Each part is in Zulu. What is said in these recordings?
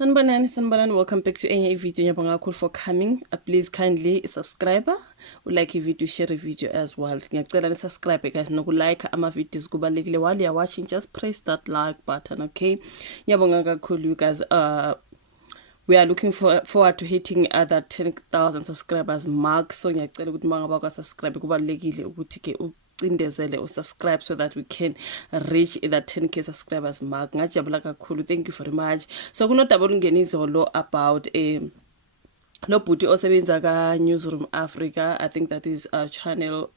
Sanbanani, welcome back to any video. Ngiyabonga kakhulu for coming. Please kindly subscribe, like video, share video as well. Ngiyacela ni subscribe guys, nokulike ama videos kubalekile. While you're watching, just press that like button, okay? Ngiyabonga kakhulu you guys. We are looking forward to hitting that 10,000 subscribers mark. So ngiyacela ukuthi mangaba ka subscribe kubalekile ukuthi ke indezele or subscribe so that we can reach that 10k subscribers mark. Ngajabula kakhulu, thank you very much. So kunodaba olungenizolo about lo bhuti osebenza ka Newsroom Africa. I think that is a channel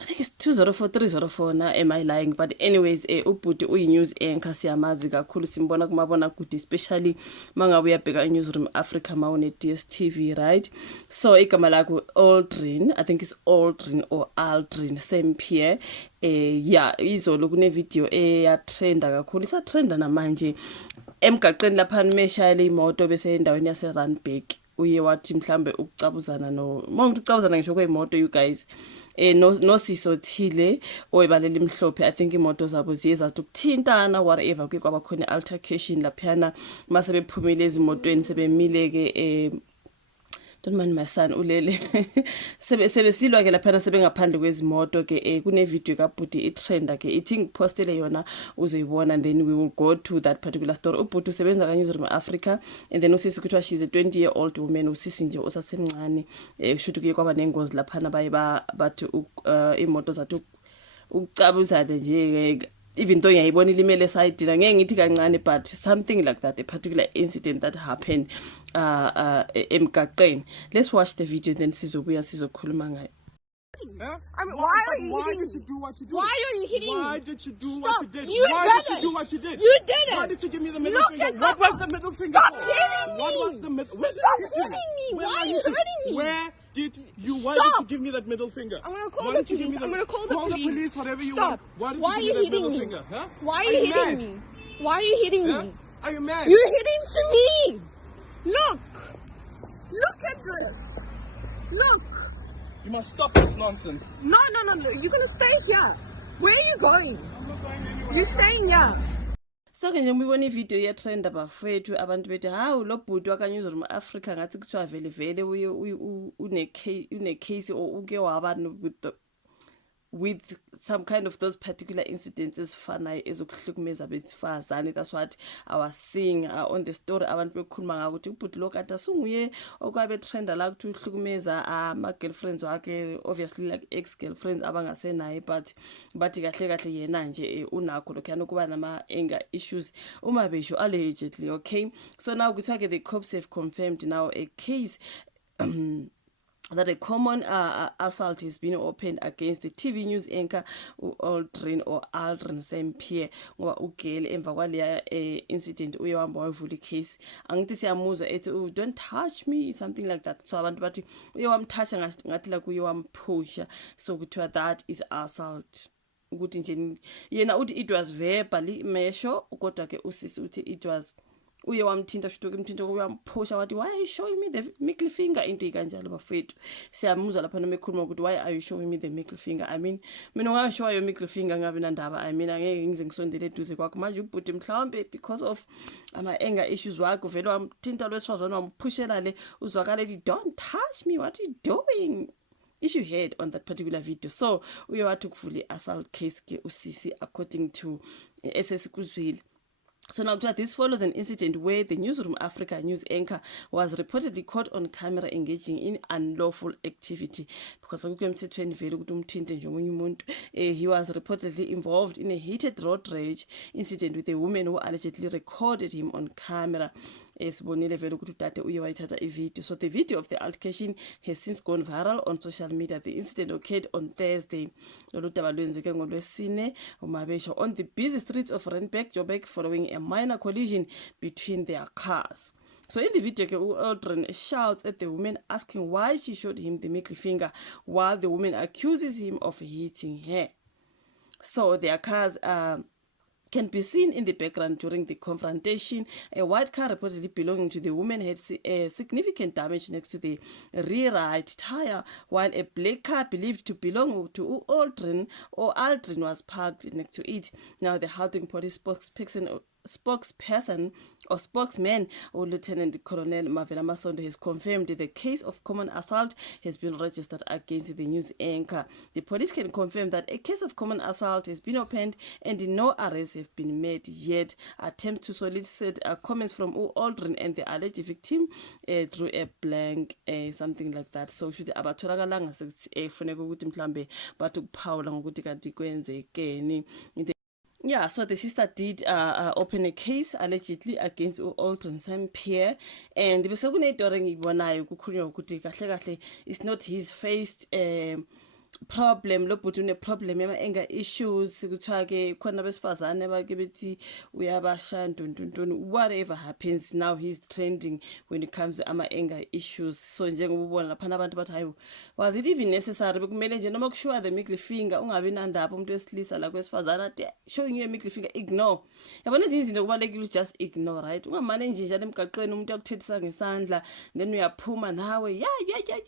I think it's 204 304 na, am I lying? But anyways, ubhuti uyi-news anchor siyamazi kakhulu, simbona kumabona kude, especially mangabe uyabheka Newsroom Africa mawune DSTV, right? So igama lakho Aldrin, I think it's Aldrin or Aldrin Sempier. Yeah, izolo kune video eyatrenda kakhulu, isatrenda namanje emgaqeni lapha nimeshayela imoto bese endaweni yase Randburg. Uye wathi mhlambe ukucabuzana umuntu ucabuzana ngisho kweimoto, you guys. No sisothile oyibalela imhlophe. I think imoto zabo ziyezathi ukuthintana whatever, kwaba khona altercation laphana mase bephumile ezimotweni sebemile don't mind my son ulele sebesilwa ke laphana sebengaphandle kwezimoto ke. Kune video kabhuti itrend ke ithi ngipostele yona uzoyibona, and then we will go to that particular story. Ubhuti usebenza ka Newsroom Africa, and then usisi kuthiwa she's a 20-year-old woman, usisi nje usasemncane. Kushuthi ke kwaba nengozi laphana bathi imoto zathu ukucabuzana nje, even though ngiyayibona ilimele sayidina, ngeke ngithi kancane, but something like that, a particular incident that happened emgaqeni. Let's watch the video, then sizobuya sizokhuluma ngayo. I mean, why did you do what you did? Why are you hitting me? Why did you do what you did? You Why did did you it. do what you did? You did it. Why did you give me the middle Look finger? at What my- was the middle finger Stop for? hitting me. What was the middle? Where did Stop I hit you? hitting me. Where Why I are you hit hurting me? Where did you? Why Stop. did you give me that middle finger? I'm gonna call Why the did you give police. me I'm gonna call the Call the police. police, whatever you Stop. want. Why did Why you are give you me that middle hitting me? finger? Huh? Why are you hitting me? Why are you hitting Huh? me? Are you mad? You're hitting to me. Look. Look at this. Look. You must stop this nonsense. No. You're gonna stay here. Where are you going? I'm not going anywhere. You're staying here. So ke nje ngibona ivideo yetrend abafethu abantu bethi hawu lo bhuti waka Newsroom Africa ngathi kuthiwa vele une case or uke waba with some kind of those particular incidents ezifanayo ezokuhlukumeza besifazane. That's what I was seeing on the story. Abantu bekhuluma ngako ukuthi ubhuti lo kade asunguye okwabe trenda la ukuthi uhlukumeza ama girlfriends wakhe, obviously like ex girlfriends abangasenaye, but kahle yena nje unakho lokho yana kuba nama anger issues uma besho allegedly. Okay, so now kuthiwa ke the cops have confirmed now a case that a common assault has been opened against the TV news anchor Aldrin or Aldrin Sempier ngoba ugele emva kwaleya incident uye wahamba wavula icase. Angithi siyamuzwa ethi don't touch me, something like that. So abantu bathi uye wamthatha ngathi la kuye wampusha, so kuthiwa that is assault. Ukuthi nje yena uthi it was verbally mesho, kodwa ke usisi uthi it was uye wamthinta shuto kumthinta uyamphusha wathi why are you showing me the middle finger, into ikanjalo bafethu. Siyamuzwa lapha noma ekhuluma ukuthi why are you showing me the middle finger? I mean mina ungashowa yo middle finger ngabe nandaba. I mean angeke ngize ngisondele eduze kwakho manje ubhuti mhlawumbe because of ama anger issues wakho vele wamthinta lwesifazana wamphushela le uzwakala ethi don't touch me, what are you doing? If you heard on that particular video. So uye wathi kuvula assault case ke usisi according to SSikuzwile. So now this follows an incident where the Newsroom Africa news anchor was reportedly caught on camera engaging in unlawful activity because he was reportedly involved in a heated road rage incident with a woman who allegedly recorded him on camera. So the video of the altercation has since gone viral on social media. The incident occurred on Thursday on the busy streets of Randburg, Joburg, following a minor collision between their cars. So in the video, Aldrin shouts at the woman asking why she showed him the middle finger while the woman accuses him of hitting her. So their cars can be seen in the background during the confrontation. A white car reportedly belonging to the woman had significant damage next to the rear right tire, while a black car believed to belong to Aldrin was parked next to it. Now, the Gauteng police spokesperson spokesperson or spokesman, or Lieutenant Colonel Mavela Masondo, has confirmed the case of common assault has been registered against the news anchor. The police can confirm that a case of common assault has been opened and no arrests have been made yet. Attempts to solicit comments from Aldrin and the alleged victim through a blank, something like that. So should abathorakalanga sekufuneka ukuthi mhlambe bathi ukuphawula ngokuthi kanti kwenzekeni. Yeah, so the sister did open a case allegedly against Aldrin St. Pierre, and bese kuneyitori engiyibonayo kukhulunywa ukuthi kahle kahle it's not his first problem. Lo bhuti une problem yama anger issues, kuthiwa ke khona besifazane bake bethi uyabasha ntontoni. Whatever happens now, he's trending when it comes to ama anger issues. So njengoba ubona lapha abantu bathi hayo, was it even necessary bekumele nje noma kushiwa the middle finger ungabi nandaba umuntu wesilisa la kwesifazane ati showing you a middle finger, ignore. Yabona izinto izinto kubalekile just ignore, right? Ungamane nje njalo emgaqweni umuntu yakuthethisa ngesandla then uyaphuma nawe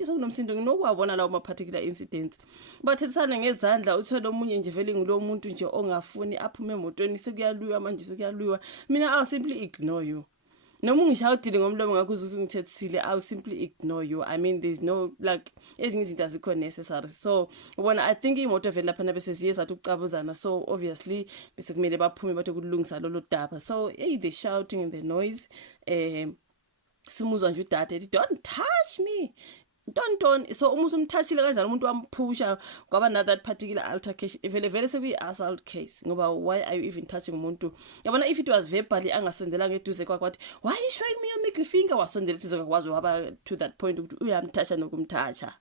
so kunomsindo nginokuwabona lawo ma particular incidents. Bathethisana ngezandla uthole omunye nje vele ngulo muntu nje ongafuni aphume emotweni sekuyalwiwa manje sekuyalwiwa. Mina I'll simply ignore you. Noma ungishawudile ngomlomo ngakho uzungithethisile, I'll simply ignore you. I mean there's no like ezinye izinto azikho necessary. So ubona I think imoto vele lapha bese siye sathi ukucabuzana, so obviously bese kumele baphume bathi kulungisa lolo daba. So hey, the shouting and the noise simuzwa nje udade ethi don't touch me. Don't. So umuntu umthashile kanjani umuntu wamphusha kwaba na that particular altercation vele sekuyi assault case, ngoba why are you even touching umuntu? Yabona if it was verbally angasondela ngeduze kwakwathi why are you showing me your middle finger, wasondela eduze kwakwazi waba to that point ukuthi uyamthacha nokumthacha.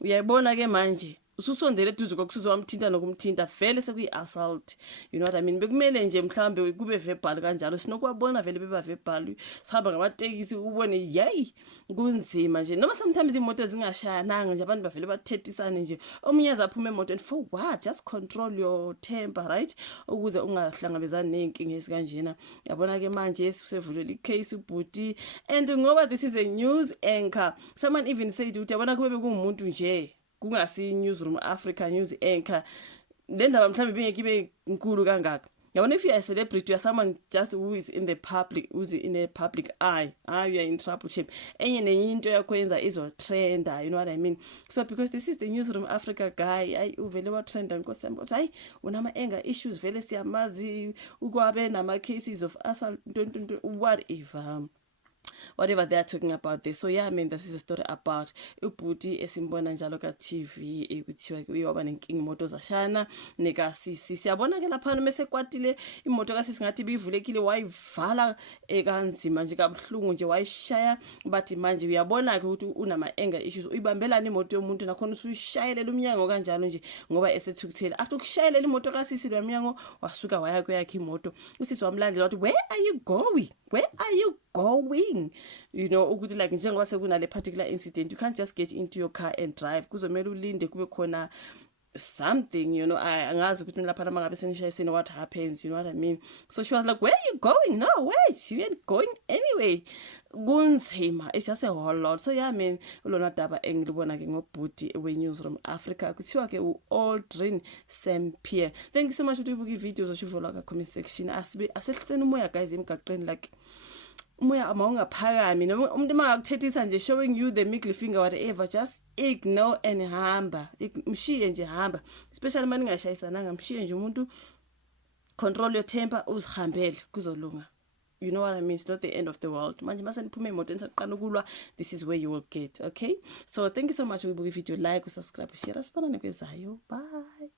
Uyayibona ke manje ususondele eduze kokusuzo wamthinta nokumthinta vele sekuyi assault. You know what I mean? Bekumele nje mhlambe kube verbal kanjalo, sinokwabona vele beba verbal sihamba ngamatekisi ubone yay kunzima nje, noma sometimes imoto zingashayananga nje abantu bavele bathethisane nje, omunye azaphuma emotweni for what? Just control your temper, right? Ukuze ungahlangabezani nenkinga esikanjena. Yabona ke manje sivulele icase ubhuti, and ngoba this is a news anchor, someone even said ukuthi yabona kube kungumuntu nje kungasi Newsroom Africa news anchor le ndaba mhlambe bengeke ibe inkulu kangaka. Yabona if you are a celebrity, you are someone just who is in the public, who's in a public eye, you are in trouble shape. Enye nenye into yakho yenza izo trenda, you know what I mean? So because this is the Newsroom Africa guy, uvele wa trenda nkosi yami, but hayi unama anger issues vele siyamazi, ukwabe nama cases of assault whatever they are talking about this. So yeah, I mean this is a story about ubhuti esimbona njalo ka TV ekuthiwa uyaba nenkinga imoto zashana nika sisi. Siyabona ke lapha mase kwatile imoto ka sisi ngathi bivulekile wayivala ekanzima nje kabuhlungu nje wayishaya, but manje uyabona ke ukuthi unama anger issues, uyibambelana imoto yomuntu nakhona usuyishayelela umnyango kanjalo nje ngoba esethukuthela. After ukushayelela imoto ka sisi lomnyango wasuka waya kweyakhe imoto. Usisi wamlandela wathi where are you going? Where are you going? You know ukuthi like njengoba sekunale particular incident, you can't just get into your car and drive. Kuzomela ulinde kube khona something, you know. Angazi ukuthi lapha mangabe senishayisene what happens, you know what I mean? So she was like, where are you going? No, wait, you ain't going anyway. Kunzima, it's just a whole lot. So yeah, I mean ulona daba engilibona ke ngobhuti we Newsroom Africa kuthiwa ke Aldrin St. Pierre. Thank you so much ukuthi ubuke videos oshivola ka comment section. Asehliseni umoya guys emgaqweni, like umoya amawungaphakami noma umuntu mangakuthethisa nje showing you the middle finger whatever, just ignore and hamba, mshiye nje hamba, especially manje ngashayisananga, mshiye nje umuntu, control your temper, uzihambele kuzolunga. You know what I mean? It's not the end of the world. Manje mase niphume emoto nisaqala ukulwa, this is where you will get. Okay, so thank you so much. Ubuke video, like, subscribe, share, asibonane kwezayo. Bye.